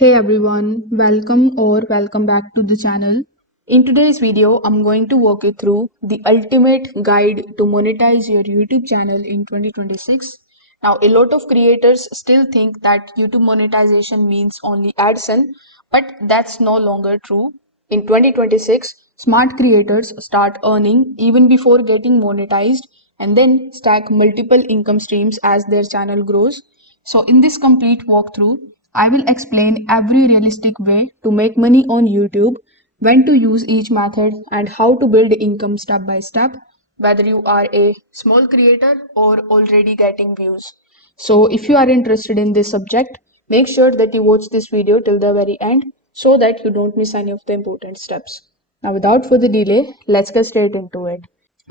Hey everyone, welcome back to the channel. In today's video, I'm going to walk you through the ultimate guide to monetize your YouTube channel in 2026. Now, a lot of creators still think that YouTube monetization means only AdSense, but that's no longer true. In 2026, smart creators start earning even before getting monetized and then stack multiple income streams as their channel grows. So in this complete walkthrough, I will explain every realistic way to make money on YouTube, when to use each method, and how to build income step by step, whether you are a small creator or already getting views. So if you are interested in this subject, make sure that you watch this video till the very end so that you don't miss any of the important steps. Now without further delay, let's get straight into it.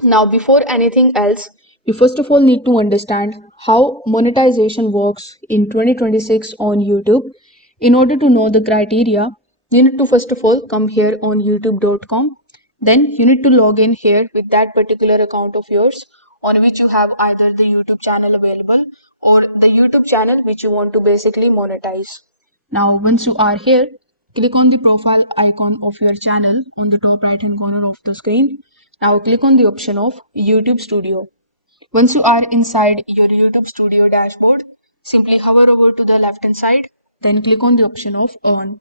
Now, before anything else, you first of all need to understand how monetization works in 2026 on YouTube. In order to know the criteria, you need to first of all come here on youtube.com. Then you need to log in here with that particular account of yours on which you have either the YouTube channel available or the YouTube channel which you want to basically monetize. Now, once you are here, click on the profile icon of your channel on the top right hand corner of the screen. Now click on the option of YouTube Studio. Once you are inside your YouTube Studio dashboard, simply hover over to the left hand side, then click on the option of Earn.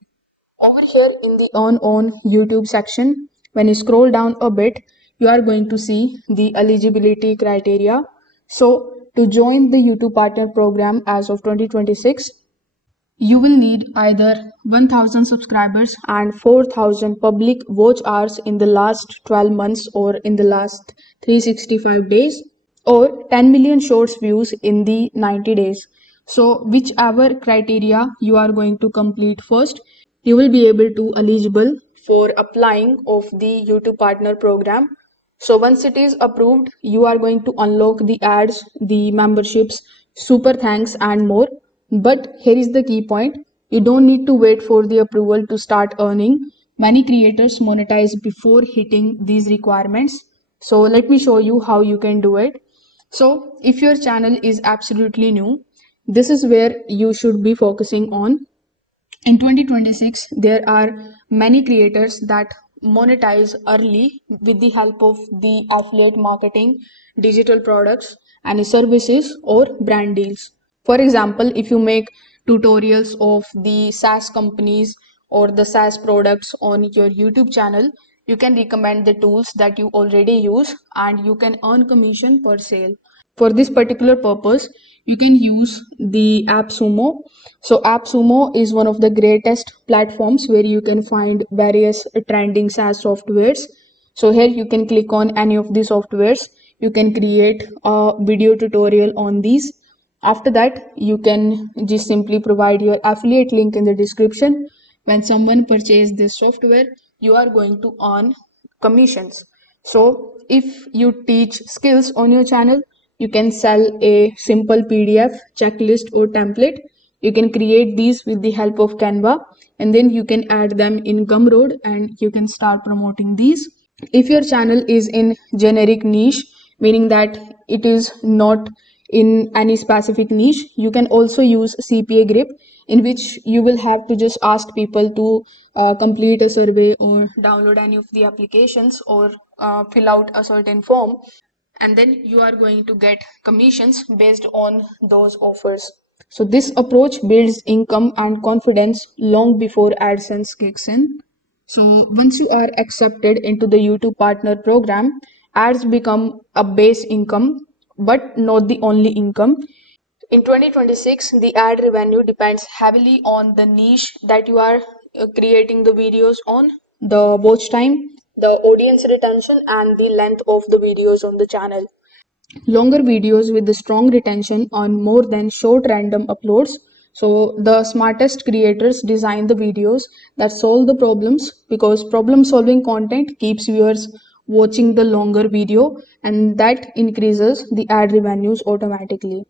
Over here in the Earn on YouTube section, when you scroll down a bit, you are going to see the eligibility criteria. So to join the YouTube Partner Program as of 2026, you will need either 1000 subscribers and 4000 public watch hours in the last 12 months or in the last 365 days, or 10 million shorts views in the 90 days. So whichever criteria you are going to complete first, you will be able to eligible for applying of the YouTube Partner Program. So once it is approved, you are going to unlock the ads, the memberships, super thanks and more. But here is the key point. You don't need to wait for the approval to start earning. Many creators monetize before hitting these requirements. So let me show you how you can do it. So if your channel is absolutely new, this is where you should be focusing on. In 2026, there are many creators that monetize early with the help of the affiliate marketing, digital products, and services or brand deals. For example, if you make tutorials of the SaaS companies or the SaaS products on your YouTube channel, you can recommend the tools that you already use and you can earn commission per sale. For this particular purpose, you can use the AppSumo. So AppSumo is one of the greatest platforms where you can find various trending SaaS softwares. So here you can click on any of these softwares. You can create a video tutorial on these. After that, you can just simply provide your affiliate link in the description. When someone purchases this software, you are going to earn commissions. So if you teach skills on your channel, you can sell a simple PDF, checklist, or template. You can create these with the help of Canva, and then you can add them in Gumroad and you can start promoting these. If your channel is in generic niche, meaning that it is not in any specific niche, you can also use CPA grip, in which you will have to just ask people to complete a survey or download any of the applications or fill out a certain form, and then you are going to get commissions based on those offers. So this approach builds income and confidence long before AdSense kicks in. So once you are accepted into the YouTube Partner Program, ads become a base income, but not the only income. In 2026, the ad revenue depends heavily on the niche that you are creating the videos on, the watch time, the audience retention, and the length of the videos on the channel. Longer videos with the strong retention on more than short random uploads. So the smartest creators design the videos that solve the problems, because problem solving content keeps viewers watching the longer video, and that increases the ad revenues automatically.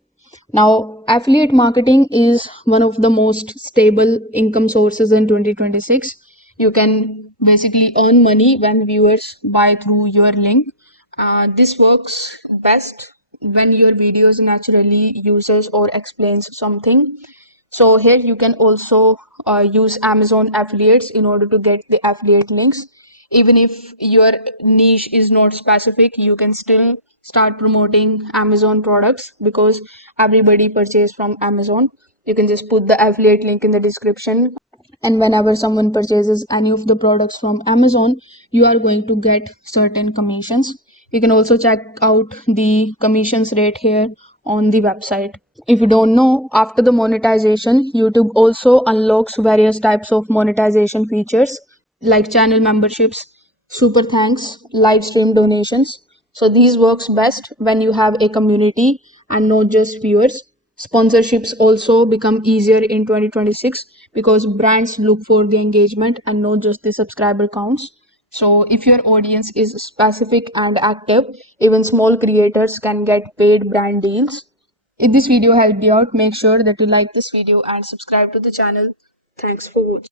Now, affiliate marketing is one of the most stable income sources in 2026. You can basically earn money when viewers buy through your link. This works best when your videos naturally uses or explains something. So here you can also use Amazon affiliates in order to get the affiliate links. Even if your niche is not specific, you can still start promoting Amazon products because everybody purchase from Amazon. You can just put the affiliate link in the description, and whenever someone purchases any of the products from Amazon, you are going to get certain commissions. You can also check out the commissions rate here on the website. If you don't know, after the monetization, YouTube also unlocks various types of monetization features like channel memberships, super thanks, live stream donations. So these works best when you have a community and not just viewers. Sponsorships also become easier in 2026 because brands look for the engagement and not just the subscriber counts. So if your audience is specific and active, even small creators can get paid brand deals. If this video helped you out, make sure that you like this video and subscribe to the channel. Thanks for watching.